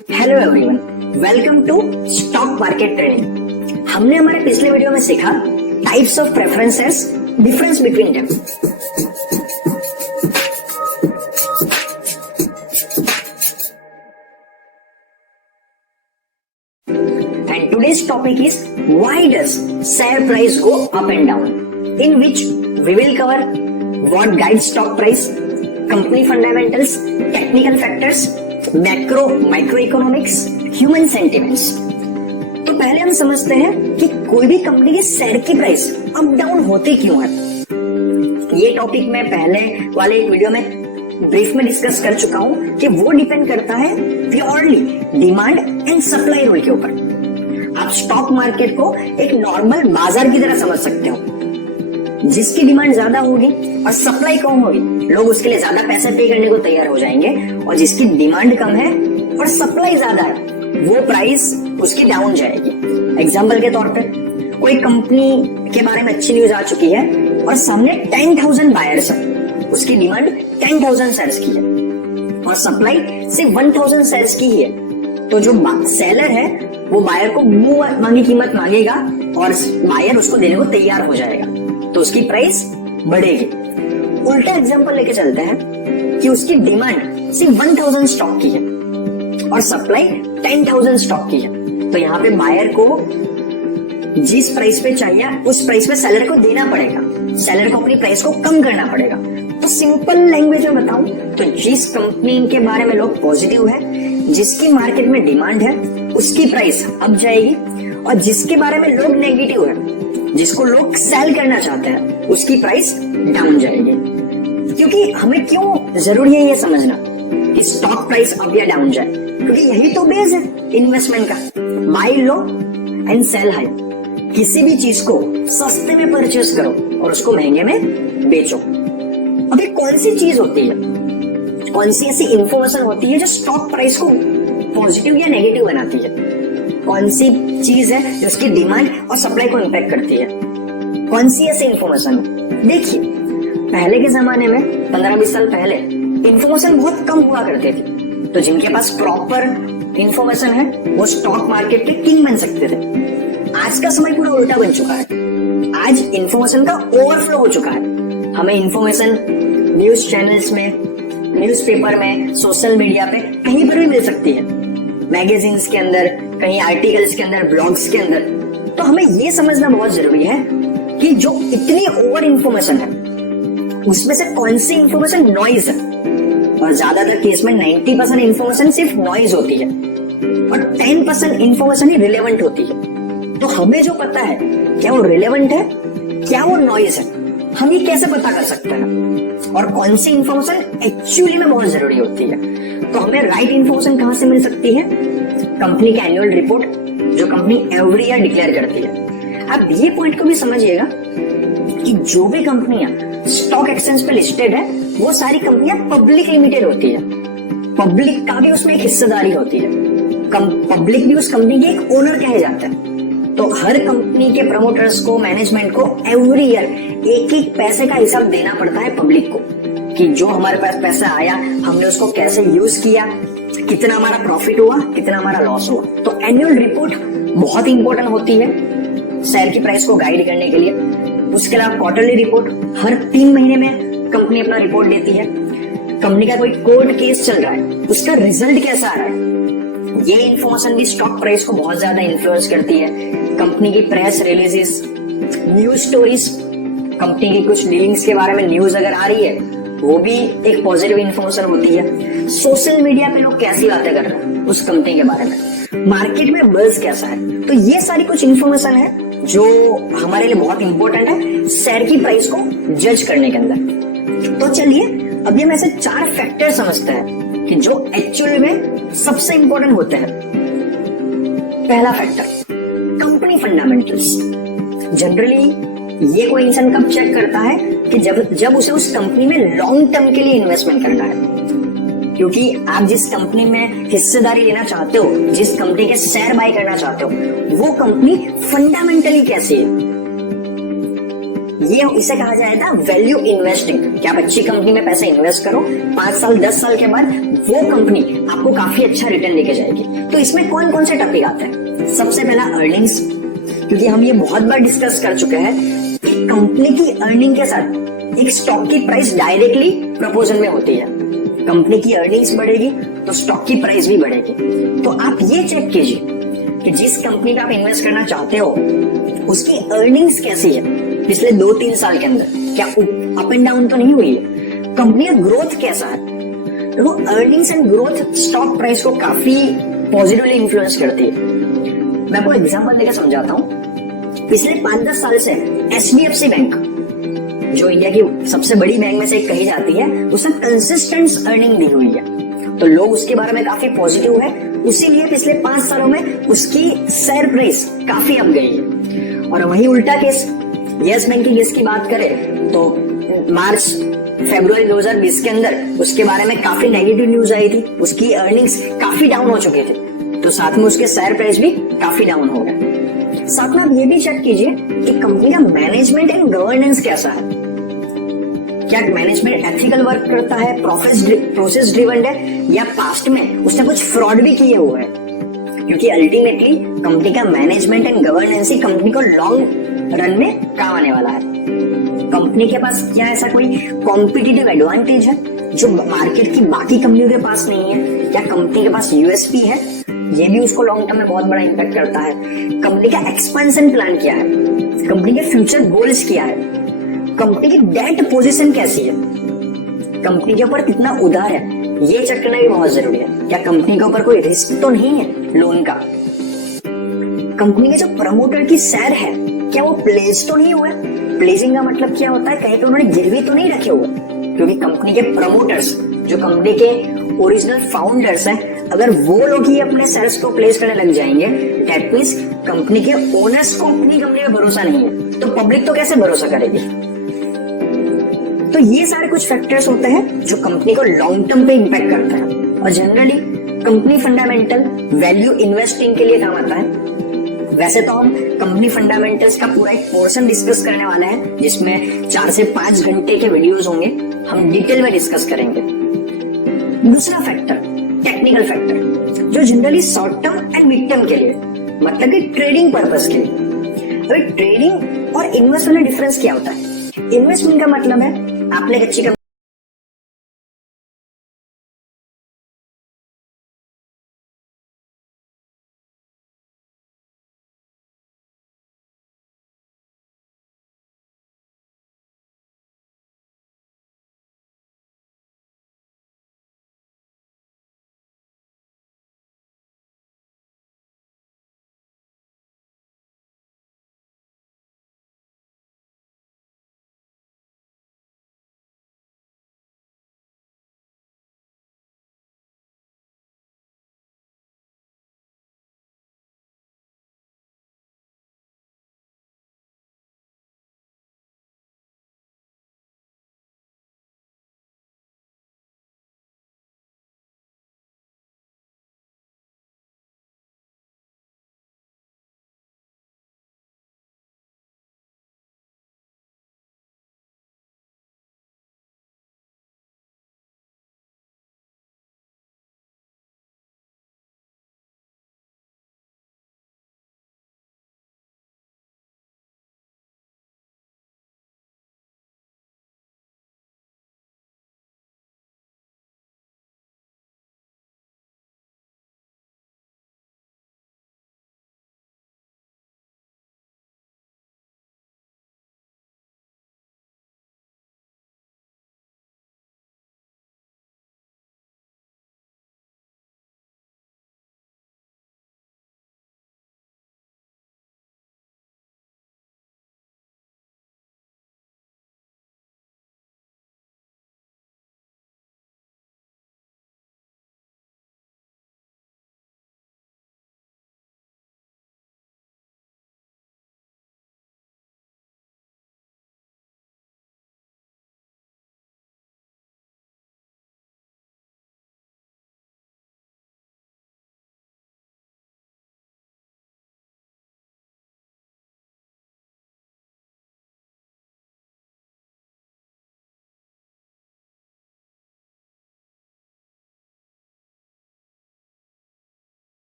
Hello everyone, welcome to stock market trading. हमने हमारे पिछले वीडियो में सीखा types of preferences, difference between them. And today's topic is why does share price go up and down, in which we will cover what guide stock price, company fundamentals, technical factors, macro micro economics, human sentiments. तो पहले हम समझते हैं कि कोई भी company के share की प्राइस अप डाउन होती क्यों है। ये टॉपिक मैं पहले वाले एक वीडियो में ब्रीफ में डिस्कस कर चुका हूं कि वो डिपेंड करता है purely demand and supply rule के ऊपर। आप स्टॉक मार्केट को एक नॉर्मल बाजार की तरह समझ सकते हो। जिसकी डिमांड ज्यादा होगी और सप्लाई कम होगी, लोग उसके लिए ज्यादा पैसे पे करने को तैयार हो जाएंगे, और जिसकी डिमांड कम है और सप्लाई ज्यादा है, वो प्राइस उसकी डाउन जाएगी। एग्जांपल के तौर पे कोई कंपनी के बारे में अच्छी न्यूज आ चुकी है और सामने 10,000 बायर्स है, उसकी डिमांड 10,000 शेयर्स की है और सप्लाई सिर्फ 1,000 शेयर्स की ही है, तो जो सेलर है वो बायर को मुंह मांगी कीमत मांगेगा और बायर उसको देने को तैयार हो जाएगा, तो उसकी प्राइस बढ़ेगी। उल्टा एग्जांपल लेके चलते हैं कि उसकी डिमांड सिर्फ 1,000 स्टॉक की है और सप्लाई 10,000 स्टॉक की है, तो यहाँ पे बायर को जिस प्राइस पे चाहिए उस प्राइस पे सेलर को देना पड़ेगा, सेलर को अपनी प्राइस को कम करना पड़ेगा। तो सिंपल लैंग्वेज में बताऊं तो जिस कंपनी के बारे में लोग पॉजिटिव है, जिसकी मार्केट में डिमांड है, उसकी प्राइस अप जाएगी, और जिसके बारे में लोग नेगेटिव है, जिसको लोग सेल करना चाहते हैं, उसकी प्राइस डाउन जाएगी। क्योंकि हमें क्यों जरूरी है ये समझना कि स्टॉक प्राइस अप या डाउन जाए, क्योंकि यही तो बेस है इन्वेस्टमेंट का। Buy low and sell high. किसी भी चीज को सस्ते में परचेस करो और उसको महंगे में बेचो। अब ये कौन सी चीज होती है, कौन सी ऐसी इंफॉर्मेशन होती है जो स्टॉक प्राइस को पॉजिटिव या नेगेटिव बनाती है? कौन सी चीज है जो उसकी डिमांड और सप्लाई को इम्पैक्ट करती है? कौन सी ऐसी इंफॉर्मेशन? देखिए, पहले के जमाने में 15-20 साल पहले इंफॉर्मेशन बहुत कम हुआ करती थी, तो जिनके पास प्रॉपर इंफॉर्मेशन है वो स्टॉक मार्केट के किंग बन सकते थे। आज का समय पूरा उल्टा बन चुका है। आज इंफॉर्मेशन का ओवरफ्लो हो चुका है। हमें इंफॉर्मेशन न्यूज चैनल्स में, न्यूज़पेपर में, सोशल मीडिया पे कहीं पर भी मिल सकती है, मैगजीन्स के अंदर, कहीं आर्टिकल्स के अंदर, ब्लॉग्स के अंदर। तो हमें ये समझना बहुत जरूरी है कि जो इतनी ओवर इंफॉर्मेशन है उसमें से कौन सी इंफॉर्मेशन नॉइज है, और ज्यादातर केस में 90% इंफॉर्मेशन सिर्फ नॉइज होती है और 10% इंफॉर्मेशन ही रिलेवेंट होती है। तो हमें जो पता है क्या वो रिलेवेंट है, क्या वो नॉइज है, हम ये कैसे पता कर सकते हैं, और कौन सी इंफॉर्मेशन एक्चुअली में बहुत जरूरी होती है। तो हमें राइट इंफॉर्मेशन कहां से मिल सकती है? कंपनी का एनुअल रिपोर्ट, जो कंपनी एवरी ईयर डिक्लेयर करती है। अब ये पॉइंट को भी समझिएगा कि जो भी कंपनियां स्टॉक एक्सचेंज पे लिस्टेड है, वो सारी कंपनियां पब्लिक लिमिटेड होती है। पब्लिक का भी उसमें एक हिस्सेदारी होती है। पब्लिक भी उस कंपनी के एक ओनर कहे जाते हैं। तो हर कंपनी के प्रमोटर्स को, मैनेजमेंट को एवरी ईयर एक एक पैसे का हिसाब देना पड़ता है पब्लिक को, कि जो हमारे पास पैसा आया हमने उसको कैसे यूज किया, कितना हमारा प्रॉफिट हुआ, कितना हमारा लॉस हुआ। तो एनुअल रिपोर्ट बहुत इंपॉर्टेंट होती है शेयर की प्राइस को गाइड करने के लिए। उसके अलावा क्वार्टरली रिपोर्ट, हर 3 महीने में कंपनी अपना रिपोर्ट देती है। कंपनी का कोई कोर्ट केस चल रहा है, उसका रिजल्ट कैसा आ रहा है, ये इंफॉर्मेशन भी स्टॉक प्राइस को बहुत ज्यादा इन्फ्लुएंस करती है। कंपनी की press releases, news stories, company की कुछ डीलिंग्स के बारे में न्यूज अगर आ रही है, वो भी एक पॉजिटिव इंफॉर्मेशन होती है। सोशल मीडिया पे लोग कैसी बातें कर रहे हैं उस कंपनी के बारे में, मार्केट में बज़ कैसा है। तो ये सारी कुछ इंफॉर्मेशन है जो हमारे लिए बहुत इंपॉर्टेंट है शेयर की प्राइस को जज करने के अंदर। तो चलिए अभी हम ऐसे 4 फैक्टर समझते हैं कि जो एक्चुअल में सबसे इंपॉर्टेंट होते हैं। पहला फैक्टर, कंपनी फंडामेंटल्स। जनरली ये कोई इंसान कब चेक करता है कि जब उसे उस कंपनी में लॉन्ग टर्म के लिए इन्वेस्टमेंट करना है, क्योंकि आप जिस कंपनी में हिस्सेदारी लेना चाहते हो, जिस कंपनी के शेयर बाय करना चाहते हो, वो कंपनी फंडामेंटली कैसी है ये इसे कहा जाएगा वैल्यू इन्वेस्टिंग, कि आप अच्छी कंपनी में पैसे इन्वेस्ट करो, 5 साल 10 साल के बाद वो कंपनी आपको काफी अच्छा रिटर्न लेके जाएगी। तो इसमें कौन कौन से टॉपिक आते हैं? सबसे पहला अर्निंग्स, क्योंकि हम ये बहुत बार डिस्कस कर चुके हैं कि कंपनी की अर्निंग के साथ एक स्टॉक की प्राइस डायरेक्टली प्रोपोर्शन में होती है। कंपनी की अर्निंग्स बढ़ेगी तो स्टॉक की प्राइस भी बढ़ेगी। तो आप ये चेक कीजिए कि जिस कंपनी में आप इन्वेस्ट करना चाहते हो उसकी अर्निंग्स कैसी है पिछले 2-3 साल के अंदर, क्या अप एंड डाउन तो नहीं हुई है, कंपनी का ग्रोथ कैसा है। देखो, earnings and growth stock price को काफी पॉजिटिवली इन्फ्लुएंस करती है। मैं आपको एग्जांपल देकर समझाता हूँ। पिछले 5-10 साल से HDFC बैंक, जो इंडिया की सबसे बड़ी बैंक में से एक कही जाती है, उसने कंसिस्टेंट अर्निंग दी हुई है, तो लोग उसके बारे में काफी पॉजिटिव है। इसीलिए पिछले 5 सालों में उसकी शेयर प्राइस काफी अप गई है। और वही उल्टा केस यस बैंक की केस की बात करें तो मार्च फरवरी 2020 के अंदर उसके बारे में काफी नेगेटिव न्यूज आई थी, उसकी अर्निंग्स काफी डाउन हो चुकी थी, तो साथ में उसके शेयर प्राइस भी काफी डाउन हो गए। साथ में आप ये भी चेक कीजिए कि कंपनी का मैनेजमेंट एंड गवर्नेंस कैसा है। क्या मैनेजमेंट एथिकल वर्क करता है, प्रोसेस ड्रिवन है, या पास्ट में उसने कुछ फ्रॉड भी किए हुए हैं। क्योंकि अल्टीमेटली कंपनी का management and governance he company को लॉन्ग रन में काम आने वाला है। कंपनी के पास क्या ऐसा कोई कॉम्पिटिटिव एडवांटेज है जो मार्केट की बाकी कंपनियों के पास नहीं है? क्या कंपनी के पास यूएसपी है? ये भी उसको लॉन्ग टर्म में बहुत बड़ा इम्पैक्ट करता है। कंपनी का एक्सपेंशन प्लान क्या है, कंपनी के फ्यूचर गोल्स क्या है, कंपनी की डेट पोजीशन कैसी है, कंपनी के ऊपर कितना उधार है, ये चेक करना भी बहुत जरूरी है। क्या कंपनी के ऊपर कोई रिस्क तो नहीं है लोन का? कंपनी के जो प्रमोटर की शेयर है क्या वो प्लेस तो नहीं हुआ? प्लेसिंग का मतलब क्या होता है, कहीं पे उन्होंने गिरवी तो नहीं रखे हुए। क्योंकि कंपनी के प्रमोटर्स, जो कंपनी के ओरिजिनल फाउंडर्स हैं, अगर वो लोग ही अपने शेयर्स को प्लेस करने लग जाएंगे, दैट मींस कंपनी के ओनर्स को अपनी कंपनी में भरोसा नहीं है, तो पब्लिक तो कैसे भरोसा करेगी? तो ये सारे कुछ फैक्टर्स होते हैं जो कंपनी को लॉन्ग टर्म पे इंपैक्ट करता है। और generally company fundamental value investing के लिए काम आता है। वैसे तो हम कंपनी फंडामेंटल्स का पूरा एक पोर्शन डिस्कस करने वाले हैं, जिसमें 4 से 5 घंटे के वीडियोस होंगे, हम डिटेल में डिस्कस करेंगे। दूसरा फैक्टर टेक्निकल फैक्टर, जो generally short term and mid term के लिए, मतलब कि ट्रेडिंग पर्पस के लिए। अभी ट्रेडिंग और इन्वेस्टमेंट में डिफरेंस क्या होता है? इन्वेस्टमेंट का मतलब है आपने एक अच्छी कंपनी